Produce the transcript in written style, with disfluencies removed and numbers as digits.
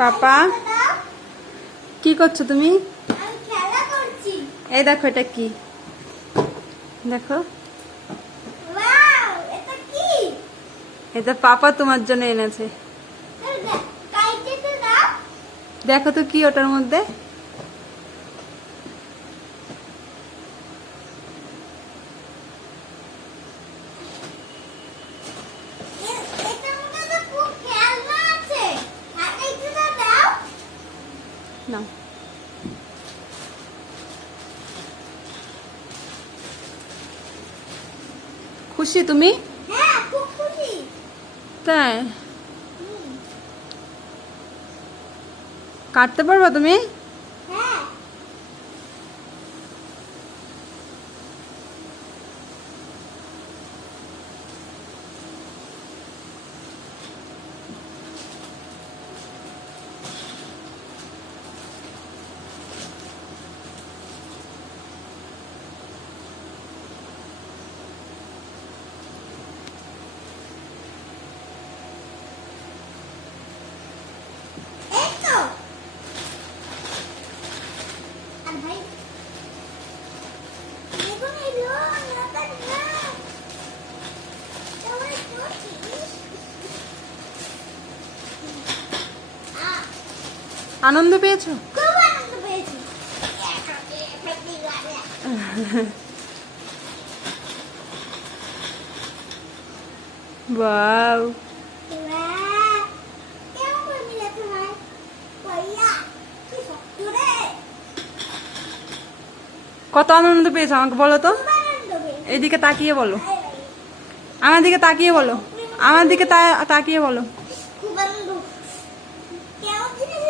পাপা কি করছো তুমি? এই দেখো এটা কি, দেখো এটা পাপা তোমার জন্য এনেছে। দেখো তো কি ওটার মধ্যে। না খুশি তুমি? হ্যাঁ খুব খুশি। তাই কাটতে পারবা তুমি? হ্যাঁ এই তো। আর ভাই দেখো এই লোন লাগার না তোমরা করছিস আনন্দ পেয়েছো? খুব আনন্দ পেয়েছি। ওয়াও কেমন করে মিলে তোমার পয়লা কি শক্ত রে। কত আনন্দ পেয়েছো আমাকে বলো তো। খুব আনন্দ পেয়েছি। এইদিকে তাকিয়ে বলো, আমার দিকে তাকিয়ে বলো, আমার দিকে তাকিয়ে বলো। খুব আনন্দ। কেমন জিনিস